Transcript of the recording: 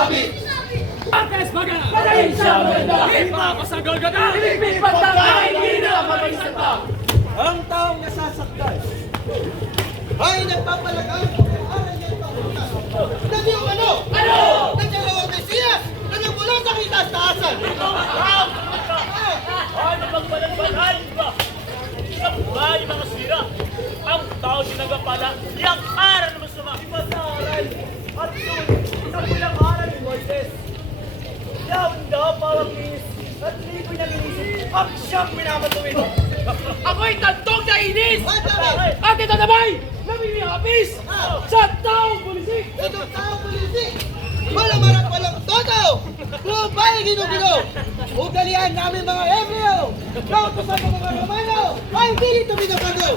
sabi. Antes magana! Patayin siya maganda! Ipapasagol ka na! Ipipit na kahit hindi na mapag-isip ka! Ang taong nasasaktan ay nagpapalagang aral niya papunta. Hindi yung ano? Ano? Nandiyan ang Mesiyas na nagmula sa kitaas-taasan. Ano bang balagbalay ba? Sa buhay, mga sira. Ang tao sinagapala, iyang aral na masama. Iba sa aral at yun, isang bilang aral ni Moises. Yawin daw pawagis at lipoy ng inisip ang siyang minamatuwid. Ako'y tantong na inis! At bakit? At ito naman! Namimihapis! Sa taong pulisik! Itong taong polisi, walang marat walang toto! Lupay ginugino! Ugalian namin mga Ebreo! Kautosan ng mga Romano ay hindi tuminapano!